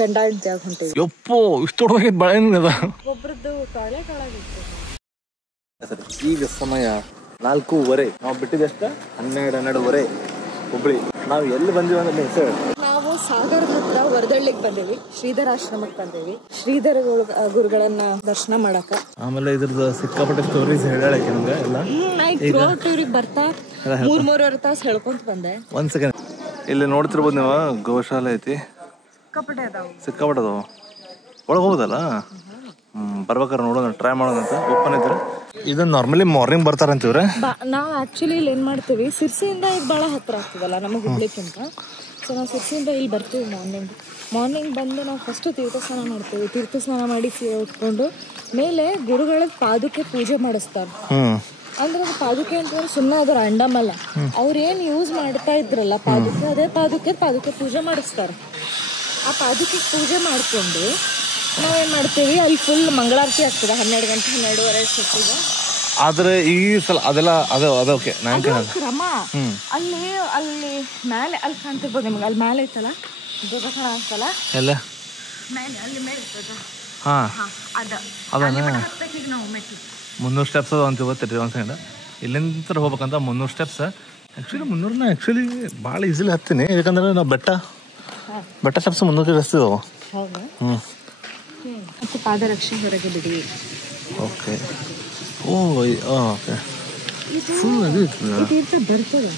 ಗಂಡ ಹೆಂಡತಿಯಾಗ ಹೊಂಟೇವಿ. ಯಪ್ಪೋ ಇಷ್ಟು ದೊಡ್ಡದಾಗಿ ಬಾಳೆಹಣ್ಣು ಅದ. ಒಬ್ರದ್ದು ಕಾಳೆ ಕಾಳಾಗಿತ್ತು. ಈಗ ಸಮಯ 4:15. ನಾವು ಬಿಟ್ಟಿದ್ದಷ್ಟ 12:30 ಹುಬ್ಳಿ. ನಾವು ಎಲ್ಲಿ ಬಂದಿವಿ ಅಂದ್ರೆ ಹೆಸರು ನಾವು ಸಾಗರದ ಹತ್ರ ವರದಳ್ಳಿಗೆ ಬಂದೇವಿ. ಶ್ರೀಧರ ಆಶ್ರಮಕ್ಕೆ ಬಂದೇವಿ. ಶ್ರೀಧರ ಗುರುಗಳನ್ನ ದರ್ಶನ ಮಾಡಕ. ಆಮೇಲೆ ಇದ್ರದ್ದು ಸಿಕ್ಕಾಪಟ್ಟೆ ಸ್ಟೋರೀಸ್ ಹೇಳಕ್ಕೆ ನಮ್ಗೆ ಎಲ್ಲ. ಇವ್ರಿಗೆ ಬರ್ತಾ 3-3 ತಾಸು ಹೇಳ್ಕೊಂತ ಬಂದೆ. ಒಂದ್ ಸೆಕೆಂಡ್. ಇಲ್ಲಿ ನೋಡ್ತಿರ್ಬೋದು ನೀವು, ಗೋಶಾಲೆ ಐತಿ. ಸಿಕ್ಕಾಪಟ್ಟೆ ಅದಾವ. ಒಳಗೆ ಹೋಗುದಲ್ಲ. ಬರ್ಬೇಕಾರೆ ನೋಡೋಣ, ಟ್ರೈ ಮಾಡೋಣ ಅಂತ. ಓಪನ್ ಐತ್ರಿ. ಇದು ನಾರ್ಮಲಿ ಮಾರ್ನಿಂಗ್ ಬರ್ತಾರಂತೀವ್ರೆ. ನಾವು ಆಕ್ಚುಲಿ ಇಲ್ಲಿ ಏನ್ ಮಾಡ್ತೀವಿ, ಸಿರ್ಸಿಯಿಂದ ಇದು ಬಹಳ ಹತ್ರ ಆಗ್ತದಲ್ಲ ನಮಗೆ ಹುಬ್ಳಿಕ್ಕಿಂತ. ಸೊ ನಾವು ಸಿರ್ಸಿಯಿಂದ ಇಲ್ಲಿ ಬರ್ತೀವಿ ಮಾರ್ನಿಂಗ್ ಬಂದು ನಾವು ಫಸ್ಟ್ ತೀರ್ಥ ಸ್ನಾನ ಮಾಡ್ತೀವಿ. ತೀರ್ಥ ಸ್ನಾನ ಮಾಡಿ ಸೀರೆ ಉಟ್ಕೊಂಡು ಮೇಲೆ ಗುರುಗಳ ಪಾದುಕೆ ಪೂಜೆ ಮಾಡಿಸ್ತಾರೆ. ಅಂದ್ರೆ ಅದು ಪಾದುಕೆ ಅಂತಂದ್ರೆ ಸುಮ್ಮನೆ ಅದು ರ್ಯಾಂಡಮ್ ಅಲ್ಲ. ಅವ್ರು ಏನ್ ಯೂಸ್ ಮಾಡ್ತಾ ಇದ್ರಲ್ಲ ಪಾದುಕೆ, ಅದೇ ಪಾದುಕೆ ಪೂಜೆ ಮಾಡಿಸ್ತಾರೆ. ಆ ಪಾದುಕೆ ಪೂಜೆ ಮಾಡ್ಕೊಂಡು ನಾವೇನ್ ಮಾಡ್ತೀವಿ, ಅಲ್ಲಿ ಫುಲ್ ಮಂಗಳಾರತಿ ಆಗ್ತದೆ 12 ಗಂಟೆ 12:30 ಅಷ್ಟೊತ್ತಿಗೆ. ಆದ್ರೆ ಈ ಸಲ ಅದೆಲ್ಲ ಅದಕ್ಕೆ ಕ್ರಮ. ಅಲ್ಲಿ ಮೇಲೆ ಅಲ್ಲಿ ಕಾಣ್ತಿರ್ಬೋದು ನಿಮ್ಗೆ, ಅಲ್ಲಿ ಮೇಲೆ ಐತಲ್ಲ ದೊಡ್ಡ ಕಾಣಿಸ್ತಲ್ಲ ಎಲ್ಲ ಮೇಲೆ, ಅಲ್ಲಿ ಮೇಲೆ ಇರ್ತದ. ನಾವು 300 ಸ್ಟೆಪ್ಸ್ ಅಂತ ಗೊತ್ತಿರಿ. ಒಂದು ಸೆಕೆಂಡ್, ಇಲ್ಲಿಂದ ಹೋಗ್ಬೇಕಂತ 300 ಸ್ಟೆಪ್ಸ್. ಆ್ಯಕ್ಚುಲಿ 300 ಭಾಳ ಈಸಿಲಿ ಹತ್ತೀನಿ. ಯಾಕಂದ್ರೆ ನಾವು ಬೆಟ್ಟ ಸ್ಟೆಪ್ಸ್ 300 ರಸ್ತಿದಾವೆ. ಮತ್ತು ಪಾದರಕ್ಷೆ ಹೊರಗೆ ಬಿಡಿ. ಓಕೆ. ಓಕೆ. ಈ ತೀರ್ಥ ಬರ್ತದೆ,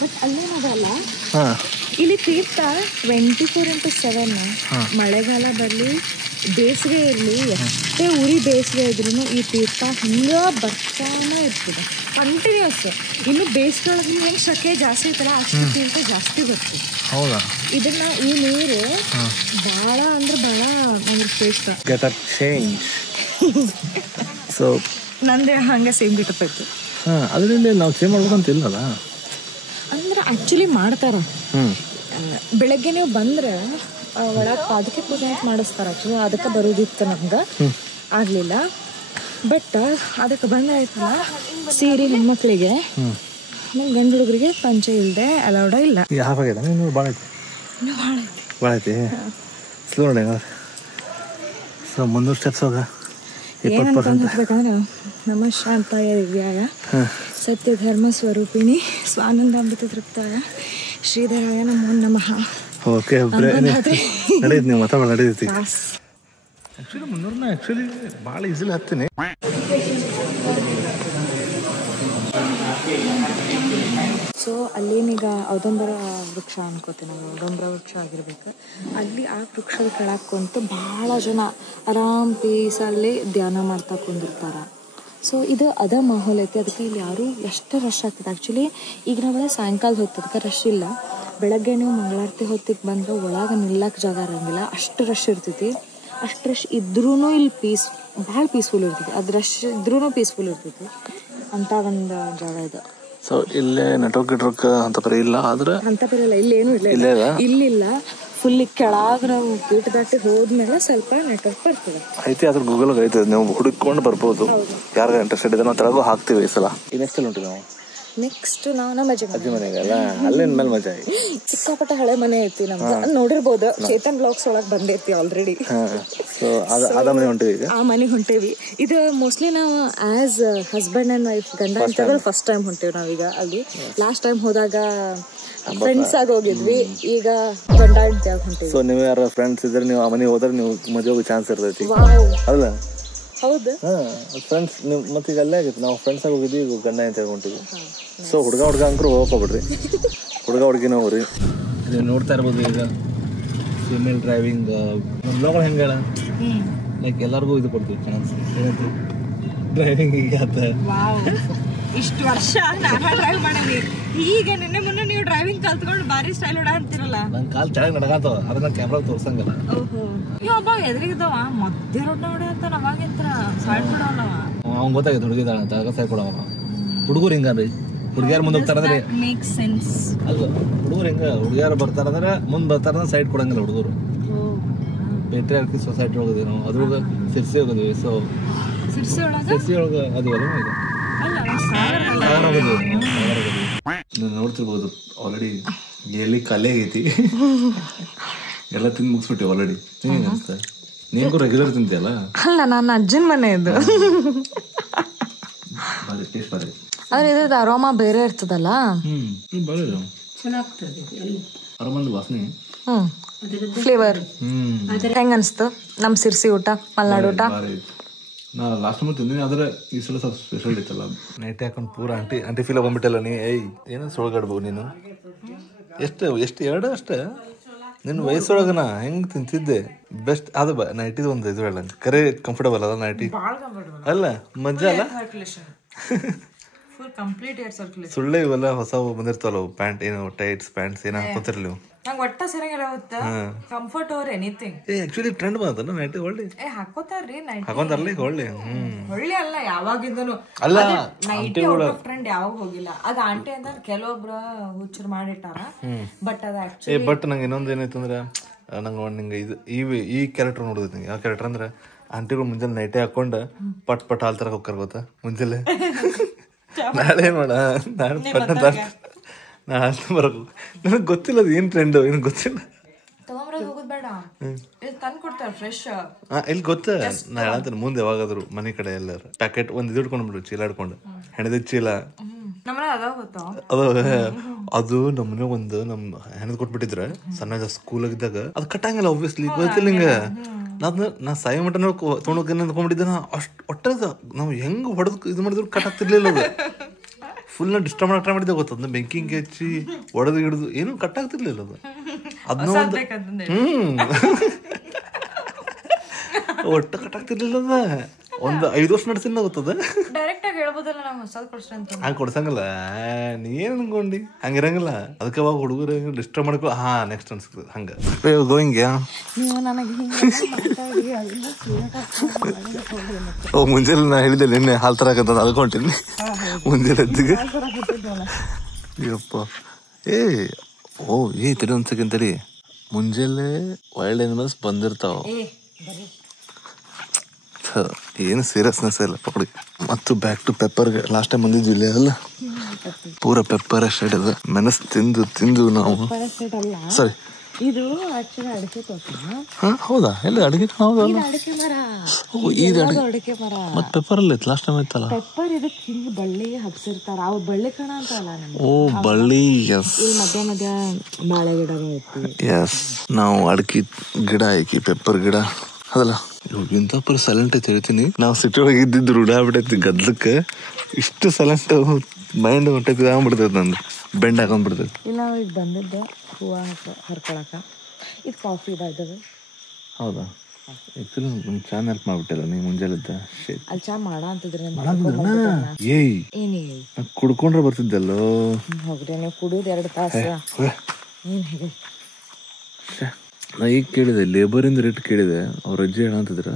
ಬಟ್ ಅಲ್ಲೇನದಲ್ಲ, ಇಲ್ಲಿ ತೀರ್ಥ 24x7. ಮಳೆಗಾಲ ಬರಲಿ ಬೇಸಿಗೆ ಇರಲಿ, ಎಷ್ಟೇ ಉರಿ ಬೇಸಿಗೆ ಇದ್ರೂ ಈ ತೀರ್ಥ ಹಿಂಗ ಬರ್ತಾನೆ ಇರ್ತದೆ ಕಂಟಿನ್ಯೂಸ್. ಇನ್ನು ಬೇಸಿಗೆ ಒಳಗೆ ಹೆಂಗೆ ಸೆಕೆ ಜಾಸ್ತಿ ಐತಲ್ಲ ಅಷ್ಟು ತೀರ್ಥ ಜಾಸ್ತಿ ಬರ್ತದೆ. ಹೌದಾ? ಇದನ್ನ ಈ ನೀರು ಭಾಳ ಅಂದ್ರೆ ಭಾಳ ಅಂದ್ರೆ ಶ್ರೇಷ್ಠ. ಸೊ ನಂದೇ ಹಂಗೆ ಸೇಮ್ ಗಿಟ್ಟಬೇಕು. ಅದರಿಂದ ನಾವು ಚೇಂಜ್ ಮಾಡ್ಬೇಕಂತಿಲ್ಲಲ್ಲ. ಅಂದ್ರೆ ಆಕ್ಚುಲಿ ಮಾಡ್ತಾರ. ಬೆಳಗ್ಗೆ ನೀವು ಬಂದ್ರೆ ಒಳಗೆ ಪಾದಕೆ ಪೂಜೆ ಅಂತ ಮಾಡಿಸ್ತಾರ. ಆಕ್ಚುಲಿ ಅದಕ್ಕೆ ಬರೋದಿತ್ತು ನಮ್ಗೆ, ಆಗ್ಲಿಲ್ಲ. ಬಟ್ ಅದಕ್ಕೆ ಬಂದಾಯ್ತಲ್ಲ ಸೀರೆ ಹೆಣ್ಮಕ್ಳಿಗೆ, ಗಂಡು ಹುಡುಗರಿಗೆ ಪಂಚೆ ಇಲ್ಲದೆ ಅಲೌಡ ಇಲ್ಲ. ಭಾಳ ಐತಿ. ಸ್ಲೋ ನೋಡಿ. ಸೊ 300 ಸ್ಟೆಪ್ಸ್ ಹೋಗ 20%. ಬೇಕಂದ್ರೆ ನಮ ಶಾಂತಾಯ ದಿವ್ಯಾಯ ಸತ್ಯ ಧರ್ಮ ಸ್ವರೂಪಿಣಿ ಸ್ವಾನಂದಾಮೃತ ತೃಪ್ತಾಯ ಶ್ರೀಧರಾಯ ನಮೋ ನಮಃ. ಓಕೆ, ನಡೀತಿ ನೀವು ಮಾತಾಡ ನಡೀತಿ. ಆ್ಯಕ್ಚುಲಿ 300 ಭಾಳ ಈಸಿಲಿ ಹತ್ತೀನಿ. ಸೊ ಅಲ್ಲೇನೀಗ ಔದಂಬರ ವೃಕ್ಷ ಅನ್ಕೋತೀನಿ, ಔದಂಬರ ವೃಕ್ಷ ಆಗಿರ್ಬೇಕು. ಅಲ್ಲಿ ಆ ವೃಕ್ಷದ ಕೆಳಗೆ ಕುಂತು ಭಾಳ ಜನ ಆರಾಮ್ ಪೀಸಲ್ಲಿ ಧ್ಯಾನ ಮಾಡ್ತಾ ಕುಂದಿರ್ತಾರೆ. ಸೊ ಇದು ಅದ ಮಾಹೋಲ್ ಐತಿ. ಅದಕ್ಕೆ ಇಲ್ಲಿ ಯಾರು ಎಷ್ಟು ರಶ್ ಆಗ್ತದೆ. ಆ್ಯಕ್ಚುಲಿ ಈಗ ನಾವೆಲ್ಲ ಸಾಯಂಕಾಲದ ಹೊತ್ತು, ಅದಕ್ಕೆ ರಶ್ ಇಲ್ಲ. ಬೆಳಗ್ಗೆ ನೀವು ಮಂಗಳಾರತಿ ಹೊತ್ತಿಗೆ ಬಂದ್ರೆ ಒಳಗೆ ನಿಲ್ಲಕ್ಕೆ ಜಾಗ ಇರೋಂಗಿಲ್ಲ, ಅಷ್ಟು ರಶ್ ಇರ್ತೈತಿ. ಅಷ್ಟು ರಶ್ ಇದ್ರೂ ಇಲ್ಲಿ ಭಾಳ ಪೀಸ್ಫುಲ್ ಇರ್ತೈತಿ. ಅದು ರಶ್ ಇದ್ರೂ ಪೀಸ್ಫುಲ್ ಇರ್ತೈತಿ ಅಂತ ಒಂದು ಜಾಗ ಇದೆ. ಸೊ ಇಲ್ಲೇ ನೆಟ್ವರ್ಕ್ ಅಂತ ಪರಿ ಇಲ್ಲ, ಆದ್ರೆ ಅಂತ ಪರಿ ಇಲ್ಲ, ಇಲ್ಲೇನು ಇಲ್ಲಿಲ್ಲ. ಫುಲ್ ಕೆಳಗೆ ನಾವು ಗೇಟ್ ದಾಟಿ ಹೋದ್ಮೇಲೆ ಸ್ವಲ್ಪ ನೆಟ್ವರ್ಕ್ ಬರ್ತದೆ. ಐತಿ, ಅದ್ರ ಗೂಗಲ್ ಐತೆ, ನೀವು ಹುಡುಕೊಂಡು ಬರ್ಬೋದು. ಯಾರು ಇಂಟ್ರೆಸ್ಟೆಡ್ ಇದೆ ನಾವು ತೆಳಗೂ ಹಾಕ್ತೀವಿ ಈ ಸಲ. ಇನ್ನೆಷ್ಟು ಉಂಟು ನಾವು ನೆಕ್ಸ್ಟ್ ನಾವು ನಮ್ಮ ಅಜ್ಜಿ ಮನೆಗಲ್ಲ, ಅಲ್ಲೇನ್ ಮೇಲೆ ಮಜಾ. ಸಿಕ್ಕಾಪಟ್ಟೆ ಹಳೆ ಮನೆ ಐತಿ ನಮ್ದು, ನೋಡಿರ್ಬೋದು. ಚೇತನ್ ಬ್ಲಾಗ್ಸ್ ಒಳಗೆ ಬಂದೈತಿ ಆಲ್ರೆಡಿ. ಸೊ ಅದ ಮನೆ ಹೊಂಟೇವಿ ಈಗ. ಆ ಮನೆಗೆ ಹೊಂಟೇವಿ. ಇದು ಮೋಸ್ಟ್ಲಿ ನಾವು ಆಸ್ ಹಸ್ಬೆಂಡ್ ಅಂಡ್ ವೈಫ್, ಗಂಡ ಹೆಂಡತಿ ಫಸ್ಟ್ ಟೈಮ್ ಹೊಂಟೇವಿ ನಾವೀಗ. ಅಲ್ಲಿ ಲಾಸ್ಟ್ ಟೈಮ್ ಹೋದಾಗ ಫ್ರೆಂಡ್ಸ್ ಆಗಿ ಹೋಗಿದ್ವಿ, ಈಗ ಗಂಡ ಹೆಂಡತಿ ಆಗಿ ಹೊಂಟೇವಿ. ಸೊ ನೀವು ಯಾರು ಫ್ರೆಂಡ್ಸ್ ಇದ್ರೆ ನೀವು ಆ ಮನೆಗೆ ಹೋದ್ರೆ ನೀವು ಮದುವೆ ಹೋಗೋ ಚಾನ್ಸ್ ಇರ್ತೈತಿ ಅಲ್ಲ? ಹೌದು. ಫ್ರೆಂಡ್ಸ್ ಮತ್ತೆ ಈಗ ಅಲ್ಲೇ ಆಗಿತ್ತು, ನಾವು ಫ್ರೆಂಡ್ಸ್ ಆಗಿ ಹೋಗಿದ್ವಿ, ಈಗ ಗಂಡ ಹೆಂಡತಿ ಆಗಿ ಹೊಂಟಿವಿ. ಸೊ ಹುಡುಗ ಅಂಕರು ಹೋಗ್ಬಿಡ್ರಿ, ಹುಡುಗ ಹುಡುಗಿನ ಹೋಗ್ರಿ. ನೀವು ನೋಡ್ತಾ ಇರ್ಬೋದು ಈಗ ಫಿಮೇಲ್ ಡ್ರೈವಿಂಗ್ ಬ್ಲಾಗ್ ಹೆಂಗೆ ಹೇಳ, ಲೈಕ್ ಎಲ್ಲರಿಗೂ ಇದು ಕೊಡ್ತೀವಿ ಚಾನ್ಸ್. ಡ್ರೈವಿಂಗ್ ಈಗ ಇಷ್ಟು ವರ್ಷ ನಾನು ಡ್ರೈವ್ ಮಾಡೀನಿ, ಈಗ ನಿನ್ನೆ ಮೊನ್ನೆ ನೀವು ಡ್ರೈವಿಂಗ್ ಕಲ್ತ್ಕೊಂಡು ಬಾರಿ ಸ್ಟೈಲ್ ಓಡಾಡ್ತಿರಲ್ಲ. ನನ್ನ ಕಾಲು ಚೆನ್ನಾಗಿ ನಡಗಾತವ, ಅದನ್ನ ಕ್ಯಾಮ್ರಾ ತೋರ್ಸಂಗಲ್ಲ. ಒಬ್ಬ ಎದುರಿಗಿದ್ದವ ಮಧ್ಯ ರೋಡ್ ನೋಡಿ ಅಂತ ನವಾಗಿಂತ ಸೈಡ್ ಕೊಡವಲ್ಲ. ಅವ್ನು ಗೊತ್ತಾಗಿತ್ತು ಹುಡುಗಿದಾಳ ಅಂತ, ಆಗ ಸೈಡ್ ಕೊಡವ. ಹುಡುಗರು ಹಿಂಗನ್ರಿ, ಹುಡುಗಿಯಾರು ಮುಂದೆ ಹೋಗ್ತಾರಂದ್ರೆ ಮೇಕ್ ಸೆನ್ಸ್ ಅಲ್ಲ. ಹುಡುಗರು ಹಿಂಗ, ಹುಡುಗಿಯಾರು ಬರ್ತಾರಂದ್ರೆ ಮುಂದೆ ಬರ್ತಾರಂದ್ರೆ ಸೈಡ್ ಕೊಡಂಗಿಲ್ಲ ಹುಡುಗರು. ಬೇಟ್ರಿ ಹಾಕಿ ಸೊಸೈಟಿ ಹೋಗಿದ್ವಿ ನಾವು, ಅದ್ರೊಳಗೆ ಸಿರ್ಸಿ ಹೋಗಿದ್ವಿ. ಸೊ ಸಿರ್ಸಿ ಒಳಗೆ ಅದು ನೋಡ್ತಿರ್ಬೋದು ಆಲ್ರೆಡಿ ಎಲ್ಲಿ ಖಾಲಿ ಆಗೈತಿ. ಎಲ್ಲ ತಿಂದು ಮುಗಿಸ್ಬಿಟ್ಟೆ ಆಲ್ರೆಡಿ. ನಿಂಗೆ ಅನಿಸ್ತಾ? ನೀನು ರೆಗ್ಯುಲರ್ ತಿಂತೀಯಲ್ಲ? ಅಲ್ಲ, ನನ್ನ ಅಜ್ಜನ ಮನೆ ಇದು. ಟೇಸ್ಟ್ ಬರೀ ಆದ್ರೆ ಇದ್ರದ್ದು ಅರೋಮಾ ಬೇರೆ ಇರ್ತದಲ್ಲ. ಅರೋಮಂದು ವಾಸನೆ, ಫ್ಲೇವರ್ ಹೆಂಗ ಅನ್ಸ್ತು ನಮ್ ಸಿರ್ಸಿ ಊಟ, ಮಲ್ನಾಡು ಊಟ? ನಾ ಲಾಸ್ಟ್ ಟೈಮ್ ತಿಂದಿನಿ, ಆದ್ರೆ ಈ ಸಲ ಸ್ವಲ್ಪ ಸ್ಪೆಷಲ್ ಇತ್ತಲ್ಲ. ನೈಟ್ ಹಾಕೊಂಡು ಪೂರ ಆಂಟಿ ಫೀಲ್ ಬಂದ್ಬಿಟ್ಟಲ್ಲ ನೀ. ಏನೋ ಸುಳ್ಗಾಡ್ಬೋದು ನೀನು. ಎಷ್ಟು ಎರಡು ಅಷ್ಟೇ ನಿನ್ನ ವಯಸ್ಸೊಳಗನ ಹೆಂಗ್ ತಿಂತಿದ್ದೆ ಬೆಸ್ಟ್. ಅದು ನೈಟಿದು ಒಂದು ಇದು ಹೇಳ ಕರೆ ಕಂಫರ್ಟಬಲ್ ಅದ ನೈಟಿ ಅಲ್ಲ, ಮಜಾ ಅಲ್ಲ. ಸುಳ್ಳೆ ಇವೆಲ್ಲ ಹೊಸ ಬಂದಿರ್ತಾವಲ್ಲ ಪ್ಯಾಂಟ್, ಏನೋ ಟೈಟ್ಸ್ ಪ್ಯಾಂಟ್ಸ್ ಏನೋ ಹಾಕೋತಿರ್ಲಿ ನೀವು. ನಂಗೆ ಒಟ್ಟ ಸರಿಯಾಗಿಲ್ಲ comfort over anything. Actually trend ಬಂತಲ್ಲ ನೈಟಿ. ಒಳ್ಳೆ ಹಾಕೋತಾರ್ರಿ ಹಾಕೊಂತಾರಲ್ಲ ಈಗ. ಒಳ್ಳೆ ಒಳ್ಳೆ ಅಲ್ಲ, ಯಾವಾಗಿಂದನು ಅಲ್ಲ ನೈಟಿ ಔಟ್ ಆಫ್ ಟ್ರೆಂಡ್ ಯಾವಾಗ ಹೋಗಿಲ್ಲ. ಅದ ಆಂಟಿ ಅಂತ ಕೆಲವೊಬ್ರು ಹುಚ್ಚರು ಮಾಡಿಟ್ಟಾರ. ಬಟ್ ಅದ ಆಕ್ಚುಲಿ ಬಟ್ ನಂಗೆ ಇನ್ನೊಂದು ಏನಾಯ್ತು ಅಂದ್ರೆ, ನಂಗೆ ಇದು ಈ ಕ್ಯಾರೆಕ್ಟರ್ ನೋಡಿದ್ ನಂಗೆ. ಯಾವ ಕ್ಯಾರೆಕ್ಟರ್ ಅಂದ್ರೆ, ಆಂಟಿಗಳು ಮುಂಜಾನೆ ನೈಟೇ ಹಾಕೊಂಡು ಪಟ್ ಹಾಲ್ ತರಕ್ ಹೋಗ್ತಾರ ಗೊತ್ತಾ ಮುಂಜಾನೆ. ನಾಳೆ ಮಾಡ ನಾಳೆ ಬರಕ್ ನನಗೆ ಗೊತ್ತಿಲ್ಲ ಅದು ಏನು ಟ್ರೆಂಡ್, ಏನು ಗೊತ್ತಿಲ್ಲ. ಇಲ್ಲಿ ಗೊತ್ತ ನಾ ಹೇಳಂತ ಮುಂದೆ ಯಾವಾಗಾದ್ರು ಮನೆ ಕಡೆ ಎಲ್ಲಾರು ಪ್ಯಾಕೆಟ್ ಒಂದು ಇದು ಇಟ್ಕೊಂಡ್ಬಿಡು, ಚೀಲ ಹಿಡ್ಕೊಂಡು, ಹೆಣದ ಚೀಲ. ಅದು ನಮ್ಮನೆ ಒಂದು ಹೆಣದ್ ಕೊಟ್ಬಿಟ್ಟಿದ್ರ ಸಣ್ಣ ಸ್ಕೂಲಾಗಿದ್ದಾಗ. ಅದು ಕಟ್ಟಂಗಿಲ್ಲ ಆಬ್ವಿಯಸ್ಲಿ, ಗೊತ್ತಿಲ್ಲ ಹಿಂಗ. ನಾ ಸಾಯಿ ಮಟನ ತೊಗೊಂಡೋಗಿ ಅಂದ್ಕೊಂಡ್ಬಿಟ್ಟಿದ್ದೆ. ನಾ ಅಷ್ಟು ಒಟ್ಟದ ನಾವು ಹೆಂಗ್ ಹೊಡೆದ್ ಇದು ಮಾಡಿದ್ರು ಕಟ್ ಆಗ್ತಿರ್ಲಿಲ್ಲ. ಅದು ಫುಲ್ ಡಿಸ್ಟರ್ಬ್ ಟ್ರೈ ಮಾಡಿದ್ದೆ ಗೊತ್ತದ. ಬೆಂಕಿಂಗ್ ಹಚ್ಚಿ ಹೊಡೆದು ಹಿಡಿದು ಏನು ಕಟ್ ಆಗ್ತಿರ್ಲಿಲ್ಲ ಅದು. ಅದನ್ನ ಒಟ್ಟ ಕಟ್ ಆಗ್ತಿರ್ಲಿಲ್ಲ. ಅದ ಒಂದು 5 ವರ್ಷ ನಡ್ಸಿನ ಗೊತ್ತದ. ಹಂಗ ಕೊಡ್ಸಂಗಲ್ಲ, ನೀ ಏನ್ ಅನ್ಕೊಂಡಿ ಹಂಗಿರಂಗಿಲ್ಲ. ಅದಕ್ಕೆ ಅವಾಗ ಹುಡುಗರು ಡಿಸ್ಟರ್ಬ್ ಮಾಡ್ಕೊ ನೆಕ್ಸ್ಟ್ ಅನ್ಸ್ತದೆ ಹಂಗ ಗೋಯಿಂಗ್. ಮುಂಜಾನೆ ನಾ ಹೇಳಿದೆ ನಿನ್ನೆ ಹಾಲ್ ತರಕಂತ ಅಲ್ಕೊಂತೀನಿ. ಮುಂಜಾನೆ ಎದ್ದಿಗೆ ಯಪ್ಪ ತಡಿ ಒಂದ್ ಸೆಕೆಂಡ್ ತಡಿ. ಮುಂಜಾನೆ ವೈಲ್ಡ್ ಅನಿಮಲ್ಸ್ ಬಂದಿರ್ತಾವ. ಏನು ಸೀರಿಯಸ್ನೆಸ್ ಇಲ್ಲ ಪಕಡಿ. ಮತ್ತು back to pepper. Last time ಬಂದಿದ್ವಿ ಇಲ್ಲಿ ಅಲ್ಲ, ಪೂರ ಪೆಪ್ಪರ್ ಎಸ್ಟೇಟ್ ಅದ. ಮೆಣಸ್ ತಿಂದು ನಾವು ಸರಿ. ಇದು ಆಕ್ಚುಲಿ ಅಡಿಕೆ ತೋಟ. ಹೌದಾ? ಎಲ್ಲ ಅಡಿಕೆ ಅಡಿಕೆ ಮರ. ಅಡಿಕೆ ಮರ ಮತ್ತೆ ಪೆಪ್ಪರ್ ಅಲ್ಲ ಲಾಸ್ಟ್ ಟೈಮ್ ಇತ್ತಲ್ಲ. ಪೆಪ್ಪರ್ ಇದಕ್ಕೆ ಹಿಂಗೆ ಬಳ್ಳಿ ಹಬ್ಸಿರ್ತಾರ. ಅವು ಬಳ್ಳಿ ಕಣ ಅಂತಲ್ಲ. ಓ ಬಳ್ಳಿ. ಎಸ್. ಮಧ್ಯ ಮಧ್ಯ ಬಾಳೆ ಗಿಡಗಳು ಐತಿ. ಎಸ್, ನಾವು ಅಡಿಕೆ ಗಿಡ ಐಕಿ ಪೆಪ್ಪರ್ ಗಿಡ ಅದಲ್ಲ. ಇಂಥ ಪರ ಸೈಲೆಂಟ್ ಐತಿ ಹೇಳ್ತೀನಿ. ನಾವು ಸಿಟಿ ಒಳಗೆ ಇದ್ದಿದ್ದು ರೂಢ ಆಗ್ಬಿಟ್ಟೈತಿ ಗದ್ಲಕ್ಕೆ. ಇಷ್ಟು ಸೈಲೆಂಟ್ ಮೈಂಡ್ ಹೊಂಟೈತಿ ಆಗ್ಬಿಡ್ತೈತಿ. ನಂದು ಬೆಂಡ್ ಹಾಕೊಂಡ್ಬಿಡ್ತೈತಿ. ಇಲ್ಲ ಈಗ ಬಂದಿದ್ದೆ ಹೂವು ಹರ್ಕೊಳಕ. ಇದು ಕಾಫಿ ಬಾಯ್ದವ. ಹೌದಾ? ಆಕ್ಚುಲಿ ಒಂದು ಚಾ ನೆನಪು ಮಾಡ್ಬಿಟ್ಟಿಲ್ಲ ನೀವು ಮುಂಜಾನೆದ್ದ. ಅಲ್ಲಿ ಚಾ ಮಾಡ ಅಂತಿದ್ರೆ ಕುಡ್ಕೊಂಡ್ರೆ ಬರ್ತಿದ್ದಲ್ಲೋ. ಹೋಗ್ರಿ ನೀವು ಕುಡಿಯೋದು 2 ತಾಸು. ನಾ ಈಗ ಕೇಳಿದೆ, ಲೇಬರಿಂದ ರೇಟ್ ಕೇಳಿದೆ. ಅವ್ರ ಅಜ್ಜಿ ಏನಂತಿದ್ರ?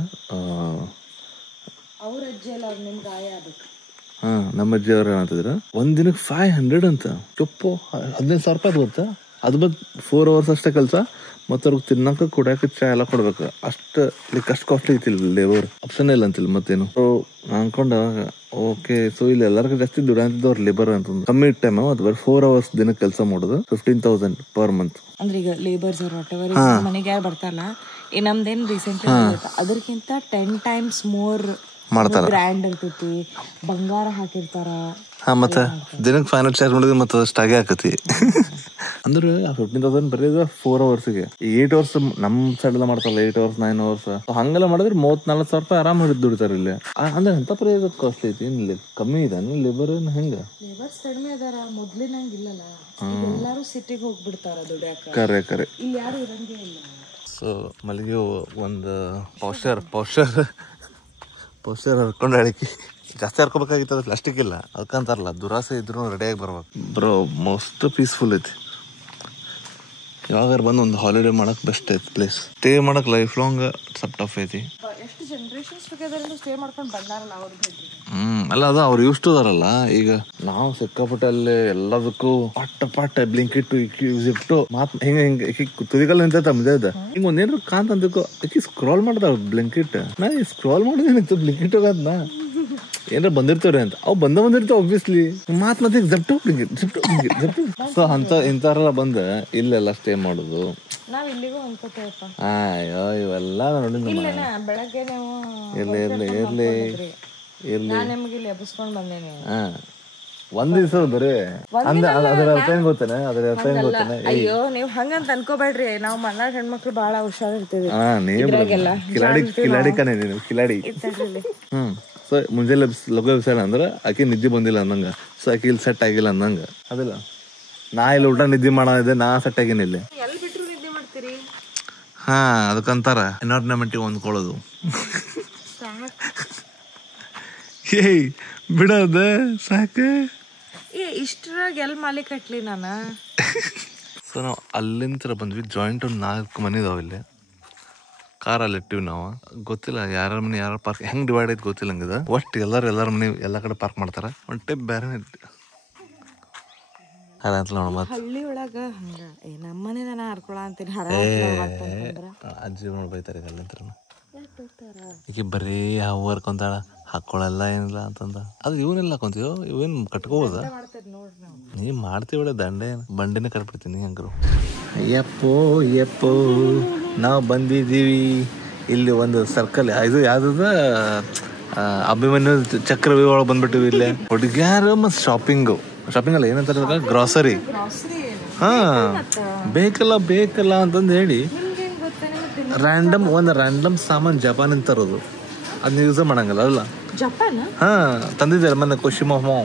ಅವ್ರ ಅಜ್ಜಿ ಅಲ್ಲ, ಅವ್ರು ನಿಮ್ಗೆ ಗಾಯ ಆಗ್ಬೇಕು. ನಮ್ಮ ಅಜ್ಜಿ ಅವ್ರು ಏನಂತಿದ್ರ, ಒಂದ್ ದಿನಕ್ಕೆ 500 ಅಂತ. ಚೊಪ್ಪು 15,000 ರೂಪಾಯಿ ಗೊತ್ತಾ? ಅದು ಬಂದು 4 hours ಅಷ್ಟೇ ಕೆಲಸ. ಮತ್ತೆ ಅವ್ರಿಗೆ ತಿನ್ನಕ ಕುಡಿಯಕ ಚಾ ಎಲ್ಲ ಕೊಡ್ಬೇಕು. ಅಷ್ಟು ಕಾಸ್ಟ್ಲಿ ಐತಿಲ್ಲ, ಲೇಬರ್ ಆಪ್ಷನ್ ಇಲ್ಲ ಅಂತಿಲ್ಲ ಮತ್ತೇನು. ಸೊ ನಾ ಅನ್ಕೊಂಡ ಓಕೆ, ಸೊ ಇಲ್ಲಿ ಎಲ್ಲರಿಗೂ ಜಾಸ್ತಿ ದುಡ್ಡು ಅಂತಿದ್ದವ್ರು ಲೇಬರ್ ಅಂತ. ಕಮ್ಮಿ ಟೈಮ್ ಅದು ಬರೀ 4 hours ದಿನಕ್ಕೆ ಕೆಲಸ ಮಾಡೋದು. 15,000 per month. ಅಂದ್ರೆ ಈಗ ಲೇಬರ್ಸ್ ಮನೆಗೆ ಯಾರು ಬರ್ತಾರಲ್ಲ, ಈ ನಮ್ದೇನು ರೀಸೆಂಟ್ ಅದಕ್ಕಿಂತ 10 times ಮೋರ್ ಮಾಡ್ತಾರ. ಗ್ರ್ಯಾಂಡ್ ಇರ್ತೈತಿ, ಬಂಗಾರ ಹಾಕಿರ್ತಾರ. ಮತ್ತೆ ದಿನಕ್ಕೆ ಫೈನಲ್ ಚಾರ್ಜ್ ಮಾಡಿದ್ರೆ ಮತ್ತೆ ಅಷ್ಟಾಗೆ ಆಕತಿ. ಅಂದ್ರೆ 15,000 ಬರೀದ 4 hours-ಗೆ. 8 hours ನಮ್ ಸೈಡ್ ಎಲ್ಲ ಮಾಡ್ತಾರಲ್ಲ, 8 hours 9 hours ಹಂಗೆಲ್ಲ ಮಾಡಿದ್ರೆ 34,000 ರೂಪಾಯಿ ಆರಾಮ್ ಹಿಡಿದು ದುಡಿತಾರ ಇಲ್ಲಿ. ಅಂದ್ರೆ ಎಂತ ಪ್ರಯೋಗ ಕಾಸ್ಟ್ಲಿ ಐತಿ. ಇಲ್ಲಿ ಕಮ್ಮಿ ಇದೆ ಲೇಬರ್. ಹೆಂಗ ಲೇಬರ್ಸ್ ಕಡಿಮೆ ಅದಾರ, ಮೊದ್ಲಿನಂಗ ಇಲ್ಲಲ್ಲ. ಎಲ್ಲಾರು ಸಿಟಿಗೆ ಹೋಗ್ಬಿಡ್ತಾರ ದುಡ್ಯಾಕ. ಕರೆ ಇಲ್ಲಿ ಯಾರು ಇರಂಗೇ ಇಲ್ಲ. ಸೊ ಮಲ್ಲಿಗೆ ಒಂದು ಪೌಷರ್ ಹರ್ಕೊಂಡು ಅಡಿಕೆ ಜಾಸ್ತಿ ಹರ್ಕೋಬೇಕಾಗಿತ್ತು. ಅದು ಪ್ಲಾಸ್ಟಿಕ್ ಇಲ್ಲ ಅದಕ್ಕಂತಾರಲ್ಲ, ದುರಾಸೆ ಇದ್ರು ರೆಡಿಯಾಗಿ ಬರ್ಬೇಕು. ಬ್ರೋ ಮೋಸ್ಟ್ ಪೀಸ್ಫುಲ್ ಐತಿ. ಯಾವಾಗಾರ ಬಂದು ಒಂದು ಹಾಲಿಡೇ ಮಾಡಕ್ ಬೆಸ್ಟ್ ಐತಿ ಪ್ಲೇಸ್. ಸ್ಟೇ ಮಾಡಕ್ ಲೈಫ್ ಲಾಂಗ್ ಸ್ವಲ್ಪ ಟಫ್ ಐತಿ. ಎಷ್ಟು ಜನರೇಷನ್ಸ್ ಟುಗೆದರ್ ಸ್ಟೇ ಮಾಡ್ಕೊಂಡು ಬಂದಾರಲ್ಲ ಅವ್ರಿಗೆ. ಅಲ್ಲ ಅದು ಅವ್ರು ಯೂಸ್ ಟು ಅದಾರಲ್ಲ. ಈಗ ನಾವು ಸಿಕ್ಕಾಪಟ್ಟೆ ಅಲ್ಲಿ ಎಲ್ಲದಕ್ಕೂ ಪಟ್ಟ ಬ್ಲಿಂಕಿಟ್ ಜಿಪ್ಟು ಮಾತ್ ಹಿಂಗ ತುದಿಕಲ್ ನಿಂತ ಮಜಾ ಹಿಂಗ ಒಂದೇನಾರು ಕಾಂತ ಅಂದಕ್ಕೋ ಆಕಿ ಸ್ಕ್ರಾಲ್ ಮಾಡ್ದಾವ ಬ್ಲಿಂಕಿಟ್. ನಾ ಸ್ಕ್ರಾಲ್ ಮಾಡಿದೇನಿತ್ತು ಬ್ಲಿಂಕಿಟ್ ಹೋಗದ್ನ ಏನಾರ ಬಂದಿರ್ತವ್ರಿ ಅಂತ. ಅವ್ ಬಂದಿರ್ತಾವ ಆಬ್ವಿಯಸ್ಲಿ. ಮತ್ತೆ ಜಪ್ಟು. ಸೊ ಅಂತ ಇಂಥವ್ರೆಲ್ಲ ಬಂದ ಇಲ್ಲೆಲ್ಲ ಸ್ಟೇ ಮಾಡೋದು ನಾವ್ ಇಲ್ಲಿಗೂ ಅನ್ಕೋತೇವಪ್ಪ. ಅಯ್ಯೋ ಇವೆಲ್ಲ ನೋಡಿದ್ವಿ. ಇಲ್ಲನಾ ಬೆಳಗ್ಗೆ ನೀವು ಇರ್ಲಿ ನಾನು ನಿಮ್ಗೆ ಇಲ್ಲಿ ಎಬ್ಬಿಸ್ಕೊಂಡ್ ಬಂದೇನಿ. ಒಂದ್ ದಿವಸ ಬರೀ ಅದ್ರ ಅರ್ಥ ಏನ್ ಗೊತ್ತೇನೆ, ಅದ್ರ ಅರ್ಥ ಏನ್ ಗೊತ್ತೇನೆ. ಅಯ್ಯೋ ನೀವ್ ಹಂಗಂತ ಅನ್ಕೋಬೇಡ್ರಿ, ನಾವ್ ಮಲ್ನಾಡ್ ಹೆಣ್ಮಕ್ಳು ಬಾಳ ಹುಷಾರಿರ್ತೀವಿ. ಕಿಲಾಡಿ ಕನೆ ನೀನು ಕಿಲಾಡಿ. ಸೊ ಮುಂಜಾನೆ ಲಘು ಎಬ್ಸಾಳ ಅಂದ್ರ ಆಕಿ ನಿದ್ದೆ ಬಂದಿಲ್ಲ ಅನ್ನಂಗ, ಸೊ ಆಕಿ ಇಲ್ಲಿ ಸೆಟ್ ಆಗಿಲ್ಲ ಅನ್ನಂಗ. ಅದಿಲ್ಲ ನಾ ಇಲ್ಲಿ ಊಟ ನಿದ್ದೆ ಮಾಡೋದಿದೆ, ನಾ ಸೆಟ್ ಆಗಿನ ಇಲ್ಲಿ. ಎಲ್ಲಿ ಬಿಟ್ರು ನಿದ್ದೆ ಮಾಡ್ತೀರಿ? ಹಾ ಅದಕ್ಕಂತಾರ ಎನ್ವೈರನ್ಮೆಂಟಿಗೆ ಹೊಂದ್ಕೊಳ್ಳೋದು. ಏಯ್ ಬಿಡೋದ ಸಾಕು. ಇಷ್ಟರಾಗ ಎಲ್ಲಿ ಮಾಲಿ ಕಟ್ಲಿ ನಾನು. ಸೊ ನಾವು ಅಲ್ಲಿಂದ ಬಂದ್ವಿ. ಜಾಯಿಂಟ್ ಒಂದು 4 ಮನೆ ಇದಾವೆ ಇಲ್ಲಿ. ಕಾರಲ್ಲಿ ಇಟ್ಟಿವಿ ನಾವು. ಗೊತ್ತಿಲ್ಲ ಯಾರ ಮನೆ ಯಾರ ಪಾರ್ಕ್ ಹೆಂಗ್ ಡಿವೈಡ್ ಐತಿ ಗೊತ್ತಿಲ್ಲ ಹಂಗದ. ಒಟ್ಟು ಎಲ್ಲರ ಮನೆ ಎಲ್ಲ ಕಡೆ ಪಾರ್ಕ್ ಮಾಡ್ತಾರ. ಒಂದು ಟೈಪ್ ಬೇರೆ ಹಳ್ಳಿ ಒಳಗ ಹಂಗ ನಮ್ಮನೆ ನಾನು ಹರ್ಕೊಳ ಅಂತೀನಿ. ಅಜ್ಜಿ ನೋಡಿ ಬೈತಾರೆ ಅಲ್ಲಿಂತ್ರ. ಈಗ ಬರೀ ಹಾವು ಹರ್ಕೊಂತಾಳ, ಹಾಕೊಳಲ್ಲ ಏನಿಲ್ಲ ಅಂತಂದ. ಅದು ಇವನೆಲ್ಲ ಹಾಕೊಂತೀವೋ ಇವೇನ್ ಕಟ್ಕೋಬೋದ? ನೀ ಮಾಡ್ತೀವಳೆ ದಂಡೆ ಬಂಡೆನೇ ಕಟ್ಬಿಡ್ತೀನಿ ಹಂಗರು. ಯಪ್ಪೋ ನಾವು ಬಂದಿದ್ದೀವಿ ಇಲ್ಲಿ ಒಂದು ಸರ್ಕಲ್. ಇದು ಯಾವ್ದ ಅಭಿಮನ್ಯು ಚಕ್ರವ್ಯೂಹ ಒಳಗೆ ಬಂದ್ಬಿಟ್ಟಿವಿ. ಇಲ್ಲೇ ಹುಡುಗ್ಯಾರ ಮತ್ ಶಾಪಿಂಗ್ ಅಲ್ಲ ಏನಂತಾರ ಗ್ರಾಸರಿ. ಹಾ ಬೇಕಲ್ಲ ಅಂತಂದು ಹೇಳಿ ರ್ಯಾಂಡಮ್ ಸಾಮಾನು ಜಪಾನ್ ತರೋದು. ಅದನ್ನ ಯೂಸ್ ಮಾಡಂಗಲ್ಲ ಅಲ್ಲ. ಹಾ ತಂದಿದ್ದಾರೆ ಮೊನ್ನೆ ಕೊಶಿಮೊಮೊ.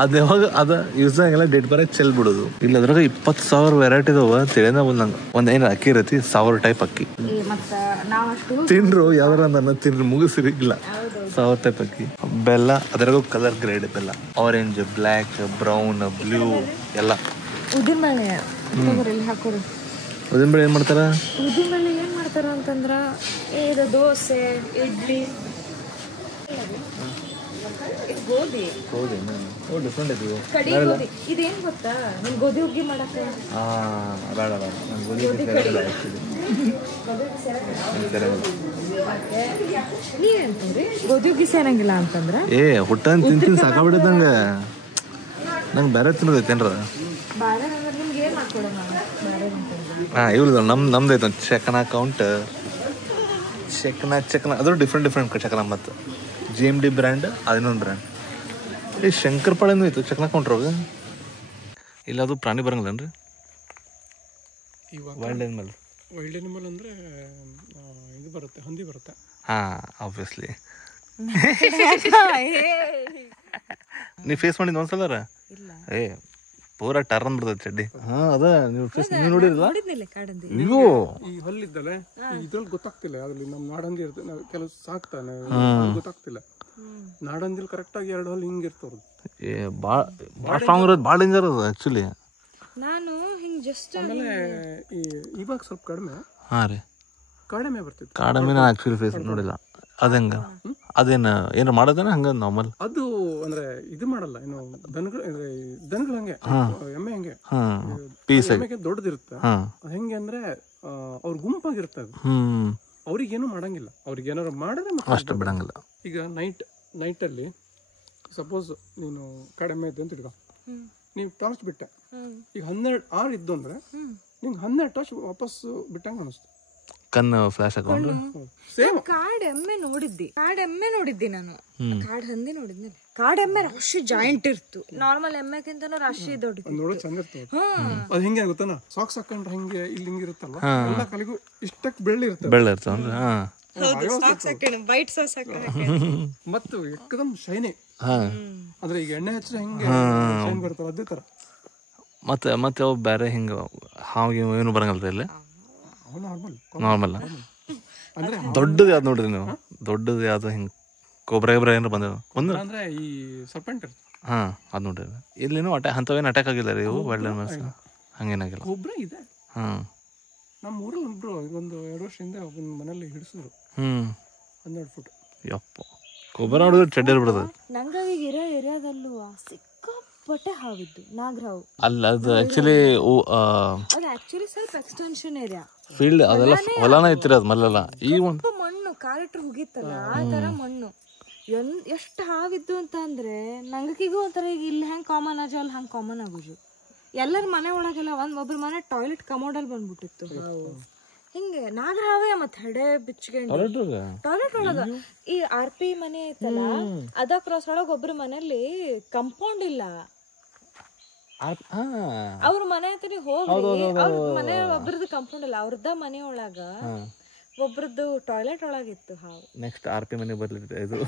ಅದ್ ಯಾವಾಗ ಅದ ಯೂಸ್ ಆಗಲ್ಲ, ಡೇಟ್ ಬರ ಚೆಲ್ ಬಿಡೋದು. ಇಲ್ಲ ಅದ್ರಾಗ 20,000 ವೆರೈಟಿ ಇದಾವ. ತಿಳಿದ ಒಂದ್ ಏನ್ ಅಕ್ಕಿ ಇರತಿ 1000 ಟೈಪ್ ಅಕ್ಕಿ. ತಿನ್ರು ಯಾವ್ದಾರ ನನ್ನ ತಿನ್ರು ಮುಗಿಸಿರಿಲ್ಲ. 1000 ಟೈಪ್ ಅಕ್ಕಿ. ಬೆಲ್ಲ ಅದ್ರಾಗ ಕಲರ್ ಗ್ರೇಡ್ ಬೆಲ್ಲ, ಆರೆಂಜ್, ಬ್ಲ್ಯಾಕ್, ಬ್ರೌನ್, ಬ್ಲೂ ಎಲ್ಲ. ಉದ್ದಿನ ಬೇಳೆ ಏನ್ ಮಾಡ್ತಾರ? ಉದ್ದಿನ ಬೇಳೆ ಏನ್ ಮಾಡ್ತಾರ ಅಂತಂದ್ರ ಇದು ದೋಸೆ, ಇಡ್ಲಿ, ಗೋಧಿ ಡಿಫ್ರೆಂಟ್ ಐತಿ. ಇದೇನ್ ಗೊತ್ತಾ, ನಿಮ್ ಗೋಧಿ ಹುಗ್ಗಿ ಮಾಡಕ್ಕೆ ನೀವೇನ್ರಿ ಗೋಧಿ ಹುಗ್ಗಿ ಸೇರಂಗಿಲ್ಲ ಅಂತಂದ್ರ ಹುಟ್ಟ ತಿಂತೀನಿ ಸಾಕಾಗ್ಬಿಡದಂಗ. ನಂಗೆ ಬೇರೆ ತಿನ್ನೋದೈತೇನ್ರ? ನಿಮ್ಗೆ ಏನ್ ಮಾಡ್ಕೊಡೋಣ? ಇವ್ರದ್ದು ನಮ್ದೈತ ಚಕನ ಕೌಂಟರ್. ಚಕನ ಅದು ಡಿಫ್ರೆಂಟ್ ಚಕನ. ಮತ್ತು GMD ಬ್ರ್ಯಾಂಡ್, ಅದನ್ನೊಂದು ಬ್ರ್ಯಾಂಡ್. ಶಂಕರ್ ಪಾಳೆನೂ ಐತು ಚಕನ ಕೌಂಟ್ರಾಗ. ಇಲ್ಲ ಅದು ಪ್ರಾಣಿ ಬರಂಗಿಲ್ಲನ್ರಿ? ವೈಲ್ಡ್ ಅನಿಮಲ್ ಅಂದ್ರೆ ಇದು ಬರುತ್ತೆ, ಹಂದಿ ಬರುತ್ತೆ. ಹಾ ಆಬ್ವಿಯಸ್ಲಿ. ನೀ ಫೇಸ್ ಮಾಡಿದ್ ಒಂದ್ಸಲ? ಪೂರಾ ಟರ್ ಅಂದ್ಬಿಡ್ತೈತೆ ಚಡ್ಡಿ. ಹಾ ಅದ ನೀವು ನೋಡಿರಲ್ಲ? ಅಯ್ಯೋ ಈ ಹಲ್ಲಿದ್ದಲ್ಲ ಇದ್ರಲ್ಲಿ ಗೊತ್ತಾಗ್ತಿಲ್ಲ. ಅದ್ರಲ್ಲಿ ನಮ್ ನಾಡಂದಿ ಇರ್ತದೆ, ನಾವು ಕೆಲವು ಸಾಕ್ತಾನೆ ಗೊತ್ತಾಗ್ತಿಲ್ಲ. ನಾಡಂದಿಲ್ ಕರೆಕ್ಟ್ ಆಗಿ 2 ಹಲ್ಲು ಹಿಂಗಿರ್ತವ್ರು. ಭಾಳ ಸ್ಟ್ರಾಂಗ್ ಇರೋದು, ಭಾಳ ಡೇಂಜರ್ ಅದು ಆಕ್ಚುಲಿ. ನಾನು ಹಿಂಗ್ ಜಸ್ಟ್ ಆಮೇಲೆ ಇವಾಗ ಸ್ವಲ್ಪ ಕಡಿಮೆ ಬರ್ತಿತ್ತು. ಕಾಡಮೆ ನಾನು ಆಕ್ಚುಲಿ ಫೇಸ್ ನೋಡಿಲ್ಲ. ಅದಂಗ ಅದೇನ ಏನ ಮಾಡೋದೇನ ಹಂಗ ನಾರ್ಮಲ್? ಅದು ಅಂದ್ರೆ ಇದು ಮಾಡಲ್ಲ. ಏನು ದನಗಳು ಹಂಗೆ, ಎಮ್ಮೆ ಹಂಗೆ ಪೀಸ್ ದೊಡ್ಡದಿರುತ್ತೆ. ಹೆಂಗೆ ಅಂದ್ರೆ ಅವ್ರ ಗುಂಪಾಗಿರ್ತದೆ, ಅವ್ರಿಗೇನು ಮಾಡಂಗಿಲ್ಲ. ಅವ್ರಿಗೆ ಏನಾರು ಮಾಡಿದ್ರೆ ಅಷ್ಟು ಬಿಡಂಗಿಲ್ಲ. ಈಗ ನೈಟ್ ಅಲ್ಲಿ ಸಪೋಸ್ ನೀನು ಕಡಿಮೆ ಇದ್ದು ಅಂತ ಹಿಡ್ಕೊ, ನೀವು ಟಾರ್ಚ್ ಬಿಟ್ಟೆ. ಈಗ 12 ಇದ್ದು ಅಂದ್ರೆ ನಿಂಗೆ 12 ಟಾರ್ಚ್ ವಾಪಸ್ ಬಿಟ್ಟಂಗೆ ಅನಿಸ್ತು. ಕಣ್ಣು ಫ್ಲಾಶ್ ಹಾಕೊಂಡು ಕಾಡೆಮ್ಮೆ ನೋಡಿದ್ದಿ ನಾನು. ಕಾಡ್ ಹಂದಿ ನೋಡಿದ್ನಿ. ಕಾಡೆಮ್ಮೆ ರಾಶಿ ಜಾಯಿಂಟ್ ಇರ್ತು. ನಾರ್ಮಲ್ ಎಮ್ಮೆಗಿಂತನೂ ರಾಶಿ ದೊಡ್ಡ ನೋಡೋದು ಚಂದ ಇರ್ತದೆ. ಅದು ಹೆಂಗೆ ಗೊತ್ತಾನ, ಸಾಕ್ಸ್ ಹಾಕೊಂಡ್ರೆ ಹೆಂಗೆ ಇಲ್ಲಿ ಹಿಂಗಿರುತ್ತಲ್ಲ, ಎಲ್ಲ ಕಲಿಗೂ ಇಷ್ಟಕ್ಕೆ ಬೆಳ್ಳಿ ಇರ್ತದೆ. ಮತ್ತು ಎಕ್ಕದಮ್ ಶೈನಿ. ಅಂದ್ರೆ ಈಗ ಎಣ್ಣೆ ಹಚ್ಚಿದ್ರೆ ಹೆಂಗೆ ಶೈನ್ ಬರ್ತಲ್ಲ ಅದೇ ತರ. ಮತ್ತೆ ಅವು ಬೇರೆ ಹಿಂಗ ಹಾವಿಗೆ ಏನು ಬರಂಗಲ್ರಿ ಇಲ್ಲಿ? ನಾರ್ಮಲ್. ದೊಡ್ಡದು ಯಾವ್ದು ನೋಡ್ರಿ ನೀವು? ದೊಡ್ಡದು ಯಾವ್ದು ಹಿಂಗ ಕೊಬ್ರ ಏನಾರ ಬಂದವ ಅಂದ್ರೆ ಈ ಸರ್ಪೆಂಟ್. ಹಾ ಅದ್ ನೋಡ್ರಿ. ಇಲ್ಲೇನು ಅಂತವೇನು ಅಟ್ಯಾಕ್ ಆಗಿಲ್ಲ ರೀ ಇವು ವೈಲ್ಡ್ ಅನಿಮಲ್ಸ್? ಹಂಗೇನಾಗಿಲ್ಲ. ಒಬ್ರ ಇದೆ ನಮ್ಮ ಊರಲ್ಲಿ. ಒಬ್ರು ಒಂದು 2 ವರ್ಷದಿಂದ ಒಬ್ಬನ ಮನೇಲಿ ಹಿಡಿಸಿದ್ರು. 12 ಫುಟ್. ಯಪ್ಪ ಕೊಬ್ಬರ ನೋಡಿದ್ರೆ ಚಡ್ಡಿ ಇರ್ಬಿಡ್ತದೆ. ನಂಗೆ ಈಗ ಇರೋದಲ್ಲೂ ಸಿಕ್ಕಾಪಟ್ಟೆ ಹಾವಿದ್ದು, ನಾಗರಾವು. ಅಲ್ಲ ಅದು ಆಕ್ಚುಲಿ ಸ್ವಲ್ಪ ಎಕ್ಸ್ಟೆನ್ಷನ್ ಏರಿಯಾ ಫೀಲ್ಡ್, ಅದೆಲ್ಲ ಹೊಲನ ಐತಿರೋದು ಮೊದಲೆಲ್ಲ. ಈಗ ಒಂದು ಮಣ್ಣು ಕಾಲಿಟ್ರು ಹೋಗಿತ್ತಲ್ಲ ಆ ತರ ಮಣ್ಣು. ಎಷ್ಟು ಹಾವಿದ್ದು ಅಂತ ಅಂದ್ರೆ ನಂಗೀಗೂ ಒಂಥರ ಈಗ ಇಲ್ಲಿ ಹೆಂಗ್ ಕಾಮನ್ ಆಜು ಅಲ್ಲಿ ಹಂಗೆ ಕಾಮನ್ ಆಗುದು. ಎಲ್ಲರ ಮನೆ ಒಳಗೆಲ್ಲ ಒಬ್ರ ಮನೆ ಟಾಯ್ಲೆಟ್ ಕಮೋಡಲ್ಲಿ ಬಂದ್ಬಿಟ್ಟಿತ್ತು ಹಾವು. ಹಿಂಗೆ ನಾಗರಾವೇ ಮತ್ತೆ ಹೆಡೆ ಬಿಚ್ಕೊಂಡು ಟಾಯ್ಲೆಟ್ ಒಳಗ ಈ RP ಮನೆ ಐತಲ್ಲ ಅದ ಕ್ರಾಸ್ ಒಳಗ ಒಬ್ರ ಮನೇಲಿ ಕಂಪೌಂಡ್ ಇಲ್ಲ. ಅವ್ರ ಮನೆ ಹತ್ರ ಹೋಗ್ರಿ, ಅವ್ರ ಮನೆ ಒಬ್ರದ್ದು ಕಂಪೌಂಡ್ ಇಲ್ಲ, ಅವ್ರದ ಮನೆ ಒಳಗ ಒಬ್ರದ್ದು ಟಾಯ್ಲೆಟ್ ಒಳಗಿತ್ತು ಹಾವು. ನೆಕ್ಸ್ಟ್ RP ಮನೆ ಬರ್ಲಿದೆ ಇದು